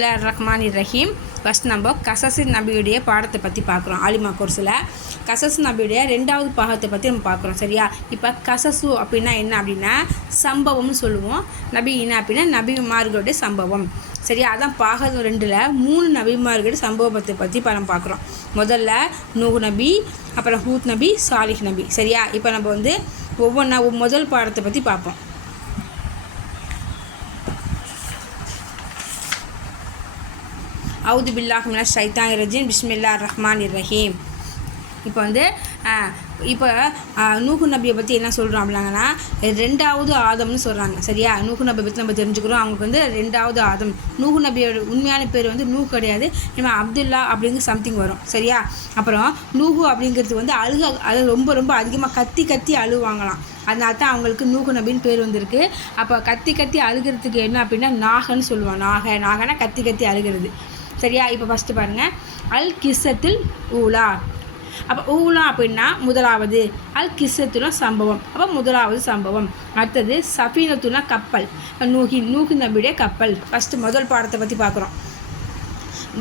Rahman Rahim first நம்ம கசசு நபியுடைய பாடத்தை பற்றி பார்க்குறோம். ஆலிமா கோர்ஸில். கசஸ் நபியுடைய ரெண்டாவது பாகத்தை பற்றி நம்ம பார்க்குறோம். சரியா? இப்போ கசசு அப்படின்னா என்ன அப்படின்னா சம்பவம்னு சொல்லுவோம். நபி என்ன அப்படின்னா நபிமார்களுடைய சம்பவம். சரியா? அதான் பாகம் ரெண்டில் மூணு நபிமார்களுடைய சம்பவத்தை பற்றி இப்போ நம்ம பார்க்குறோம். முதல்ல நூகு நபி அப்புறம் ஹூத் நபி சாலிஹ் நபி. சரியா? இப்போ நம்ம வந்து ஒவ்வொன்றா முதல் பாடத்தை பற்றி பார்ப்போம். அவுது பில்லாஹ் மின ஷைத்தான் ரஜீம் பிஸ்மில்லா ரஹ்மான் ரஹீம் இப்போ வந்து இப்போ நூகு நபியை பற்றி என்ன சொல்கிறோம் சொல்கிறோம்லாங்கன்னா ரெண்டாவது ஆதம்னு சொல்கிறாங்க சரியா? நூகு நபியை பற்றி நம்ம தெரிஞ்சுக்கிறோம். அவங்களுக்கு வந்து ரெண்டாவது ஆதம். நூகு நபியோட உண்மையான பேர் வந்து நூ கிடையாது. நம்ம அப்துல்லா அப்படிங்கிற சம்திங் வரும். சரியா? அப்புறம் நூகு அப்படிங்கிறது வந்து அழுக அது ரொம்ப ரொம்ப அதிகமாக கத்தி கத்தி அழுவாங்களாம். அதனால தான் அவங்களுக்கு நூகு நபின்னு பேர் வந்திருக்கு. அப்போ கத்தி கத்தி அழுகிறதுக்கு என்ன அப்படின்னா நாகன்னு சொல்லுவான் நாக நாகனா கத்தி கத்தி அழுகிறது. சரியா? இப்போ ஃபஸ்ட்டு பாருங்கள் அல் கிஸ்ஸத்தில் ஊலா. அப்போ ஊலா அப்படின்னா முதலாவது. அல் கிஸ்ஸத்துனா சம்பவம். அப்போ முதலாவது சம்பவம். அடுத்தது சஃபீனத்துனா கப்பல். நூகி நூகி நபியுடைய கப்பல். ஃபஸ்ட்டு முதல் பாடத்தை பற்றி பார்க்குறோம்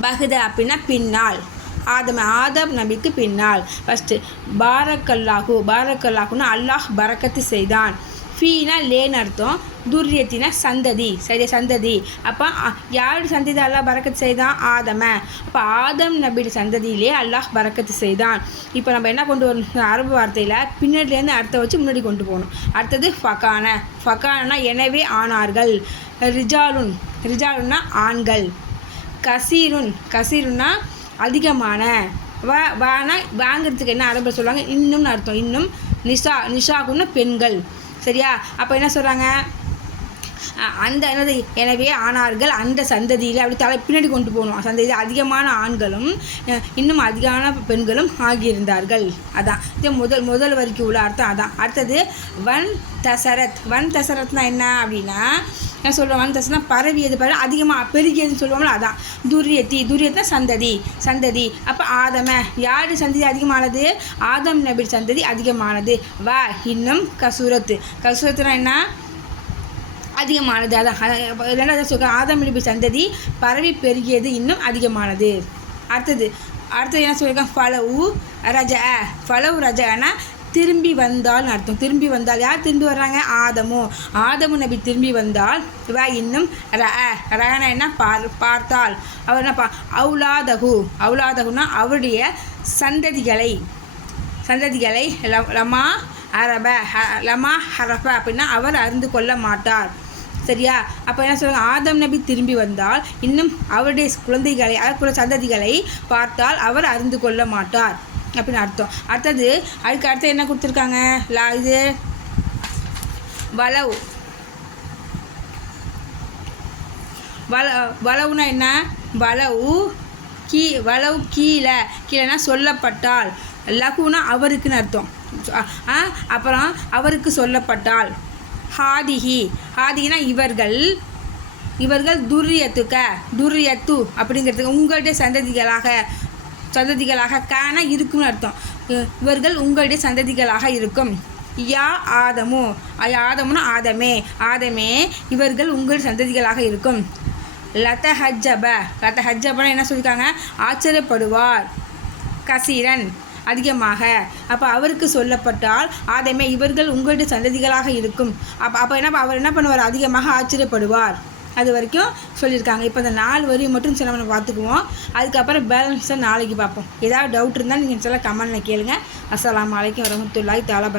பகுத அப்படின்னா பின்னால். ஆதம ஆதம் நபிக்கு பின்னால். ஃபஸ்ட்டு பாரக்கல்லாஹு பாரக்கல்லாஹுன்னா அல்லாஹ் பறக்கத்து செய்தான். ஃபீனா லேன்னு அர்த்தம் துர்யத்தினா சந்ததி சரியா? சந்ததி. அப்போ யார் சந்ததி? அல்லாஹ் பறக்கத்து செய்தான் ஆதம. அப்போ ஆதம் நபியோட சந்ததியிலே அல்லாஹ் பறக்கத்து செய்தான். இப்போ நம்ம என்ன கொண்டு வரணும்? அரபு வார்த்தையில் பின்னாடிலேருந்து அர்த்தம் வச்சு முன்னாடி கொண்டு போகணும். அடுத்தது ஃபகான. ஃபகானா எனவே ஆனார்கள். ரிஜாலுன். ரிஜாலுன்னா ஆண்கள். கசீருன். கசீருன்னா அதிகமான. வா வானா வாங்கிறதுக்கு என்ன அரபில் சொல்லுவாங்க? இன்னும்னு அர்த்தம். இன்னும் நிஷா நிஷாகுன்னா பெண்கள். சரியா? அப்போ என்ன சொல்கிறாங்க அந்த என்னது எனவே ஆனார்கள் அந்த சந்ததியில் அப்படி தலை பின்னாடி கொண்டு போகணும். சந்ததியில் அதிகமான ஆண்களும் இன்னும் அதிகமான பெண்களும் ஆகியிருந்தார்கள். அதான். இது முதல் முதல் வரைக்கும் உள்ள அர்த்தம் அதான். அடுத்தது வன் தசரத். வன் தசரத்னா என்ன அப்படின்னா என்ன சொல்கிறோம் வன் தசனா பரவியது பரவ அதிகமாக பெருகியதுன்னு சொல்லுவோம்ல அதான். துரியத்தி. துரியத்னா சந்ததி. சந்ததி. அப்போ ஆதம. யார் சந்ததி அதிகமானது? ஆதம் நபி சந்ததி அதிகமானது. வா இன்னும் கசூரத்து. கசூரத்துனா என்ன? அதிகமானது. அதான் ரெண்டாவது சொல்கிறேன் நபி சந்ததி பரவி பெருகியது இன்னும் அதிகமானது. அடுத்தது அடுத்தது என்ன சொல்லியிருக்கேன் ஃபலவு ரஜ ஃபலவு ரஜனா திரும்பி வந்தால் அர்த்தம். திரும்பி வந்தால் யார் திரும்பி வர்றாங்க? ஆதமோ. ஆதமு நபி திரும்பி வந்தால் இவ இன்னும் ர ரகனா என்ன? பார் பார்த்தால் அவர் என்ன பா அவுலாதகு. அவுலாதகுனா அவருடைய சந்ததிகளை சந்ததிகளை லமா அரப லமா ஹரப அப்படின்னா அவர் அறிந்து கொள்ள மாட்டார். சரியா? அப்போ என்ன சொல்லுவாங்க ஆதம் நபி திரும்பி வந்தால் இன்னும் அவருடைய குழந்தைகளை அதற்குள்ள சந்ததிகளை பார்த்தால் அவர் அறிந்து கொள்ள மாட்டார். அப்படின்னு அர்த்தம். அடுத்தது அதுக்கு அடுத்து என்ன கொடுத்துருக்காங்க? லா இது வளவு வள வளவுனா என்ன? வளவு கீ வளவு கீழே. கீழேனா சொல்லப்பட்டால். லகுனா அவருக்குன்னு அர்த்தம். அப்புறம் அவருக்கு சொல்லப்பட்டால். ஹாதிஹி. ஹாதிகினா இவர்கள். இவர்கள் துரியத்துக்க துரியத்து அப்படிங்கிறதுக்கு உங்களுடைய சந்ததிகளாக சந்ததிகளாக காண இருக்கும்னு அர்த்தம். இவர்கள் உங்களுடைய சந்ததிகளாக இருக்கும். யா ஆதமு. ஆதமுனா ஆதமே. ஆதமே இவர்கள் உங்கள் சந்ததிகளாக இருக்கும். லத ஹஜ்ஜப லத ஹஜ்ஜபனா என்ன சொல்லியிருக்காங்க ஆச்சரியப்படுவார். கசீரன். அதிகமாக. அப்போ அவருக்கு சொல்லப்பட்டால் ஆதமே இவர்கள் உங்களுடைய சந்ததிகளாக இருக்கும். அப்போ அப்போ என்ன அவர் என்ன பண்ணுவார்? அதிகமாக ஆச்சரியப்படுவார். அது வரைக்கும் சொல்லியிருக்காங்க. இப்போ இந்த நாலு வரி மட்டும் சில நம்ம பார்த்துக்குவோம். அதுக்கப்புறம் பேலன்ஸை நாளைக்கு பார்ப்போம். ஏதாவது டவுட் இருந்தால் நீங்கள் சில கமெண்டில் கேளுங்க. அஸ்லாம் வலைக்கும் வரமத்துல்லாய் தாலா